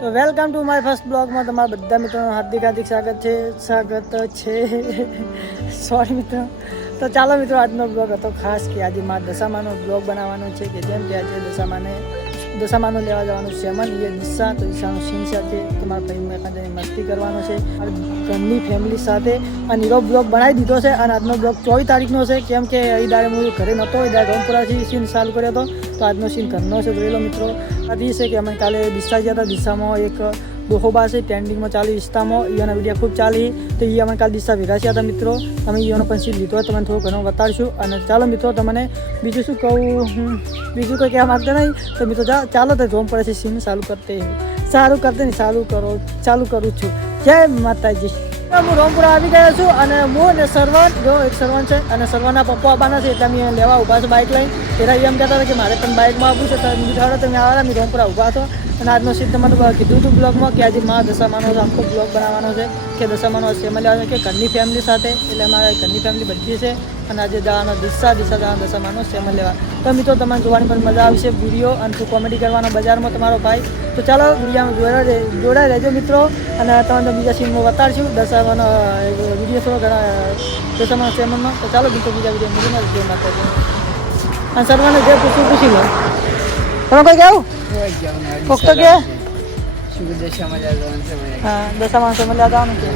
તો welcome to my first બ્લોગમાં તમારા બધા મિત્રોનું હાર્દિક સ્વાગત છે સોરી મિત્રો. તો ચાલો મિત્રો, આજનો બ્લોગ હતો ખાસ કે આજે મારા દશામાનો બ્લોગ બનાવવાનો છે કે જેમ કે આજે દશામાનું લેવા જવાનું સેમન એ દિશા. તો દિશાનું સીન સાથે તમારા ભાઈ એકાંતની મસ્તી કરવાનો છે ઘરની ફેમિલી સાથે અને હીરો બ્લોગ બનાવી દીધો છે. અને આજનો બ્લોગ 24 તારીખનો છે કેમ કે એ દાડે હું ઘરે નહોતો, એ દાડે રોમપુરાથી સીન ચાલુ કર્યો હતો. તો આજનો સીન ઘરનો છે. જોઈ લો મિત્રો, આ છે કે અમે કાલે દિશા ગયા હતા. દિશામાં એક દોહોબા છે ટ્રેન્ડિંગમાં ચાલી ઇન્સ્ટામાં, એના વિડીયો ખૂબ ચાલી. તો એ અમે કાલે દિશા ભેગા થયા હતા મિત્રો. અમે એનો પણ સીન લીધો, તમને થોડું ઘણું બતાડશું. અને ચાલો મિત્રો, તમને બીજું શું કહું, બીજું કંઈ કહેવા માગતા નહીં. તો મિત્રો ચાલો તો જોમ પડે છે સીન ચાલુ કરું છું. જય માતાજી. હું રોમપુરા આવી ગયો છું અને હું અને સરવન, જો એક સરવન છે અને સરવનના પપ્પા આવવાના છે એટલે અમે લેવા ઊભા છે બાઇક લઈને. પેલા એમ કહેતા હતા કે મારે પણ બાઇકમાં આવવું છે, તો તમે આવવાના અમે રોમપુરા ઊભા છો. અને આજનો સીન તમને કીધું હતું બ્લોગમાં કે આજે મારા દશામાનો આખો બ્લોગ બનાવવાનો છે કે દશામાનો સેમલ આવે કે ઘરની ફેમિલી સાથે, એટલે અમારા ઘરની ફેમિલી બધી છે. અને આજે જવાનો દિશા જવાનો દશામાનો સેમલ લેવા. તો મિત્રો તમને જોવાની પણ મજા આવશે વિડીયો, અને તું કોમેડી કરવાનો બજારમાં તમારો ભાઈ. તો ચાલો વિડીયોમાં જોડાઈ રહેજો મિત્રો. અને તમને બીજા સીનમાં બતાડશું દશામાનો વિડીયો થોડો ઘણા દશામાનો સેમલનો. તો ચાલો મિત્રો બીજા વિડીયો મૂકીને જોઈ નાખજો. અને સર્વાને જે પૂછી લો. તમે કોઈ કેવું કોક તો કે હા દશામાનો સેમલ જવાનું છે.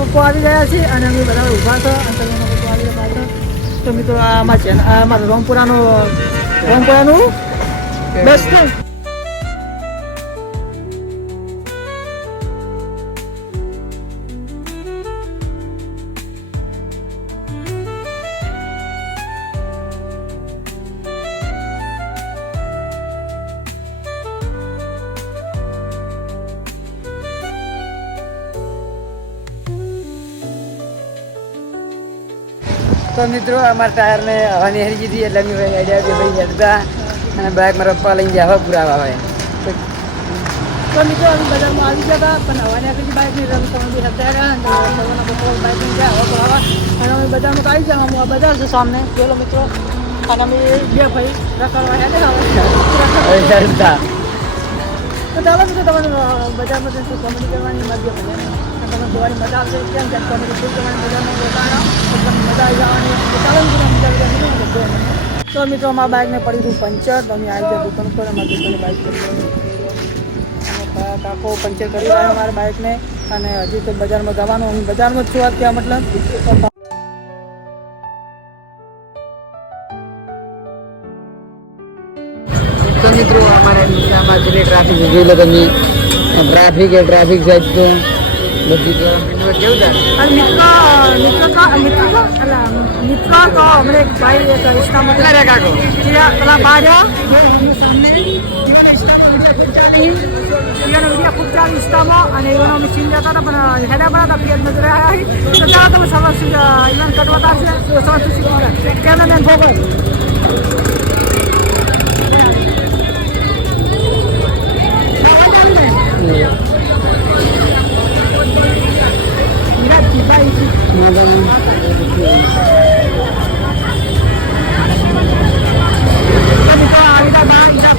પપ્પા આવી ગયા છે અને અમે બધા ઊભા છો. અંતરના પપ્પા આવી ગયા છે. તો મિત્રો આ અમારા રોમપુરાનું બેસ્ટ ને. તો મિત્રો અમારા ટાયરને હવાની હરી દીધી એટલે અમે આઈડિયા કે ભાઈ હેડતા અને બાઇક મારા પપ્પા લઈને જાવ પુરાવા આવે. તો મિત્રો અમે બજારમાં આવી ગયા હતા પણ હવાની આખી બાઇકની તમે બી હતા ગયા પપ્પા બાઇક લઈને ગયા હવા પુરાવા. અને અમે બજારમાં તો આવી ગયા. અમે બજાર છે સામને જોયેલો મિત્રો. અને અમે બે ભાઈ રખડવા હેડે તો ચાલો મિત્રો તમારે બજારમાં જઈને કોમેડી કરવાની મજા તમને જોવાની મજા આવશે. કેમ કે કોમેડી ફૂલ કરવાની બજારમાં મજા આવી જવાની. ચાલો મિત્રો તો મિત્રો અમારા બાઇકને પડી હતું પંચર. તો અમે આવી ગયા દુકાન પર અમારા દુકાને બાઇક કાકો પંચર કરી રહ્યા અમારા બાઇકને. અને હજી તો બજારમાં જવાનું, અમે બજારમાં જ છું અત્યારે મતલબ. તો મિત્રો અમારા દિશામાં જેટલી ટ્રાફિક જોઈ લો તમે, ટ્રાફિક સાઈડ તો બધી તો કેવું થાય. અને મિત્રો તો હમણાં એક ભાઈ એક ઇન્સ્ટામાં કાકો પેલા બહાર વિડીયો ખૂબ ચાલી ઇન્સ્ટામાં. અને એવાનો અમે સીન જતા હતા પણ હેડા પણ હતા પેજ નજરે આવ્યા. તો ચાલો તમે સવાર ઇવન કટવાતા છે સવાર સુધી કેમેરામેન ભોગો.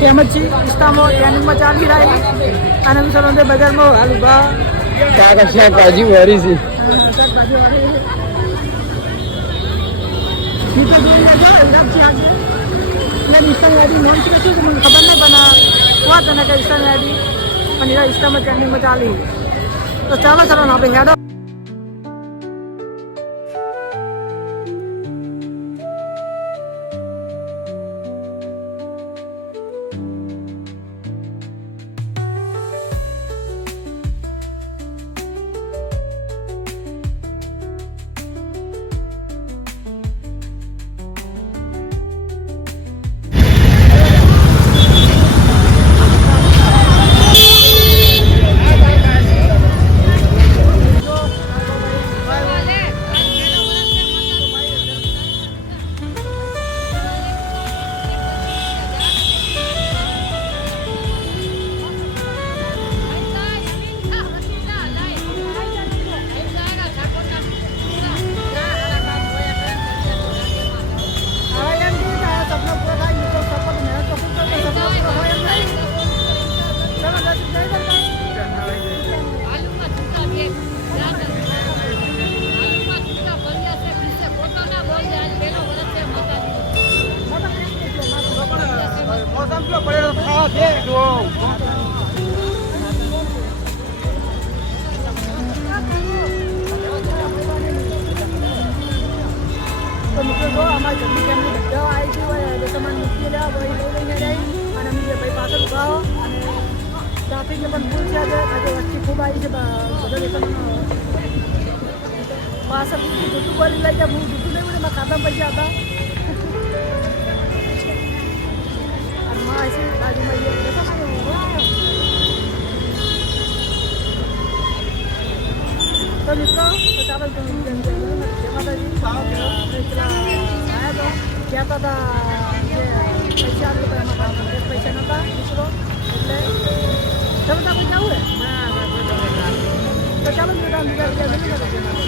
ફેમસ છે ઇન્સ્ટામાં ટ્રેનિંગમાં ચાલી રહી. અને અમે સર બજારમાં હાલ ઉભા કાજી વારી છે. ઇન્સ્ટાની નોંધ છે શું મને ખબર નહીં પણ કોણ તને કે ઇન્સ્ટાની આઈડી પણ એના ઇન્સ્ટામાં ટ્રેન્ડિંગમાં ચાલી. તો ચાલો સર આપણે હેડો. તો મિત્રો જો અમારી ઘરની ફેમિલી બધા આવી ગઈ હોય એટલે તમારે મૂકી લેવા ભાઈ લઈને જાય અને અમે જે ભાઈ પાછળ ઉભા હો અને ટ્રાફિકને પણ ફૂલ છે આજે વસ્તી ખૂબ આવી છે બધા પાછળ જૂતું બોલી લઈ જાય હું જૂતું નહીં મળે મારા ખાતામાં પૈસા હતા અને માં છે બાજુમાં તો મિત્રો તો ચાલો કહેતા હતા કે પૈસા આપે એમાં પૈસા નહોતા મિત્રો એટલે તમે ત્યાં કોઈ જવું ને તો ચાલો મિત્રો બીજા